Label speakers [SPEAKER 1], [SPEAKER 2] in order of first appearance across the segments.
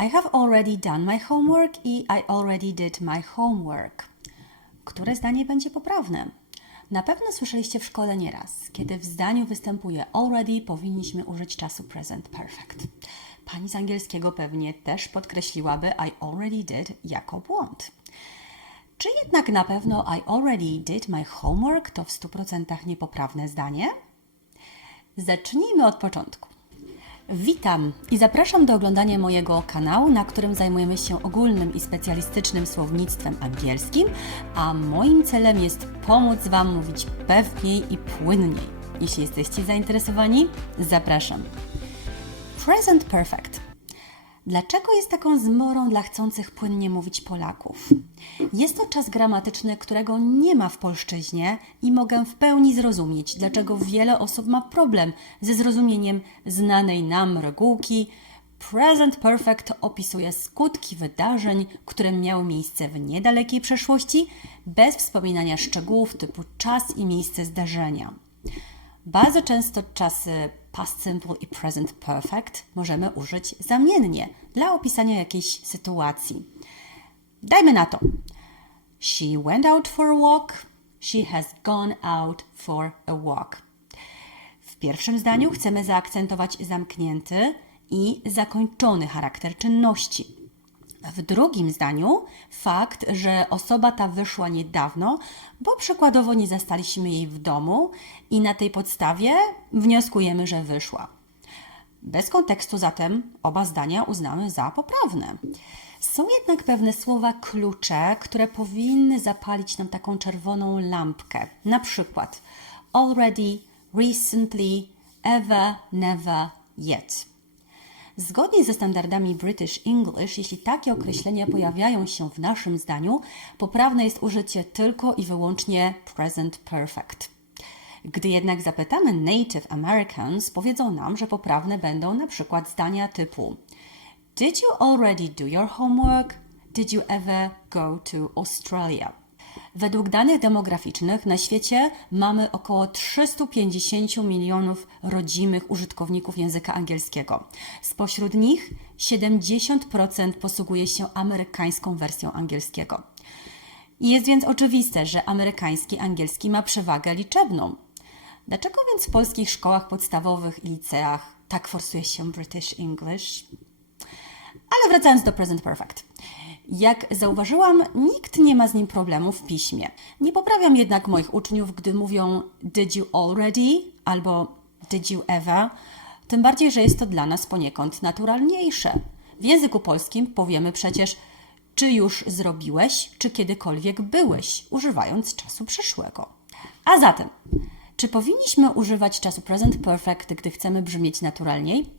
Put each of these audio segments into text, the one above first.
[SPEAKER 1] I have already done my homework i I already did my homework. Które zdanie będzie poprawne? Na pewno słyszeliście w szkole nieraz, kiedy w zdaniu występuje already, powinniśmy użyć czasu present perfect. Pani z angielskiego pewnie też podkreśliłaby I already did jako błąd. Czy jednak na pewno I already did my homework to w 100% niepoprawne zdanie? Zacznijmy od początku. Witam i zapraszam do oglądania mojego kanału, na którym zajmujemy się ogólnym i specjalistycznym słownictwem angielskim, a moim celem jest pomóc Wam mówić pewniej i płynniej. Jeśli jesteście zainteresowani, zapraszam. Present Perfect. Dlaczego jest taką zmorą dla chcących płynnie mówić Polaków? Jest to czas gramatyczny, którego nie ma w polszczyźnie i mogę w pełni zrozumieć, dlaczego wiele osób ma problem ze zrozumieniem znanej nam regułki. Present Perfect opisuje skutki wydarzeń, które miały miejsce w niedalekiej przeszłości, bez wspominania szczegółów typu czas i miejsce zdarzenia. Bardzo często czasy past simple i present perfect możemy użyć zamiennie dla opisania jakiejś sytuacji. Dajmy na to. She went out for a walk. She has gone out for a walk. W pierwszym zdaniu chcemy zaakcentować zamknięty i zakończony charakter czynności. W drugim zdaniu fakt, że osoba ta wyszła niedawno, bo przykładowo nie zastaliśmy jej w domu i na tej podstawie wnioskujemy, że wyszła. Bez kontekstu zatem oba zdania uznamy za poprawne. Są jednak pewne słowa klucze, które powinny zapalić nam taką czerwoną lampkę. Na przykład already, recently, ever, never, yet. Zgodnie ze standardami British English, jeśli takie określenia pojawiają się w naszym zdaniu, poprawne jest użycie tylko i wyłącznie present perfect. Gdy jednak zapytamy Native Americans, powiedzą nam, że poprawne będą na przykład zdania typu Did you already do your homework? Did you ever go to Australia? Według danych demograficznych na świecie mamy około 350 milionów rodzimych użytkowników języka angielskiego. Spośród nich 70% posługuje się amerykańską wersją angielskiego. Jest więc oczywiste, że amerykański angielski ma przewagę liczebną. Dlaczego więc w polskich szkołach podstawowych i liceach tak forsuje się British English? Ale wracając do present perfect. Jak zauważyłam, nikt nie ma z nim problemu w piśmie. Nie poprawiam jednak moich uczniów, gdy mówią did you already albo did you ever, tym bardziej, że jest to dla nas poniekąd naturalniejsze. W języku polskim powiemy przecież czy już zrobiłeś, czy kiedykolwiek byłeś, używając czasu przyszłego. A zatem, czy powinniśmy używać czasu present perfect, gdy chcemy brzmieć naturalniej?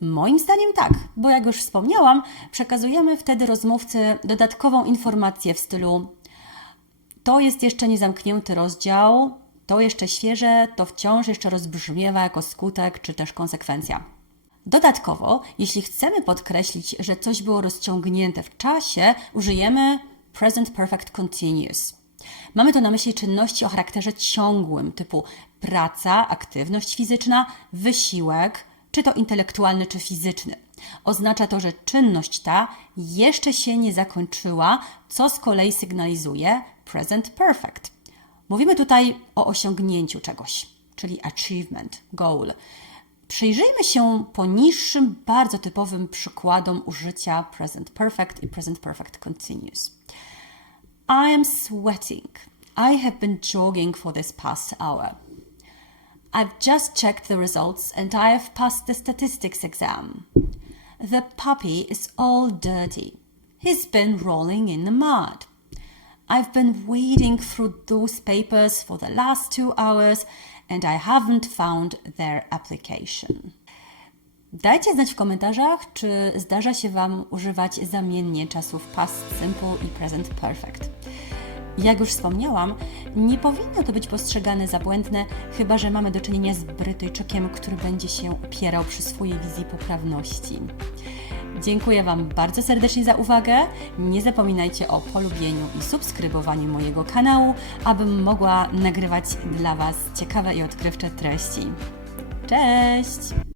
[SPEAKER 1] Moim zdaniem tak, bo jak już wspomniałam, przekazujemy wtedy rozmówcy dodatkową informację w stylu to jest jeszcze niezamknięty rozdział, to jeszcze świeże, to wciąż jeszcze rozbrzmiewa jako skutek czy też konsekwencja. Dodatkowo, jeśli chcemy podkreślić, że coś było rozciągnięte w czasie, użyjemy present perfect continuous. Mamy tu na myśli czynności o charakterze ciągłym, typu praca, aktywność fizyczna, wysiłek, czy to intelektualny, czy fizyczny. Oznacza to, że czynność ta jeszcze się nie zakończyła, co z kolei sygnalizuje present perfect. Mówimy tutaj o osiągnięciu czegoś, czyli achievement, goal. Przyjrzyjmy się poniższym, bardzo typowym przykładom użycia present perfect i present perfect continuous. I am sweating. I have been jogging for this past hour. I've just checked the results and I have passed the statistics exam. The puppy is all dirty. He's been rolling in the mud. I've been wading through those papers for the last two hours and I haven't found their application. Dajcie znać w komentarzach, czy zdarza się Wam używać zamiennie czasów past simple i present perfect. Jak już wspomniałam, nie powinno to być postrzegane za błędne, chyba że mamy do czynienia z Brytyjczykiem, który będzie się upierał przy swojej wizji poprawności. Dziękuję Wam bardzo serdecznie za uwagę. Nie zapominajcie o polubieniu i subskrybowaniu mojego kanału, abym mogła nagrywać dla Was ciekawe i odkrywcze treści. Cześć!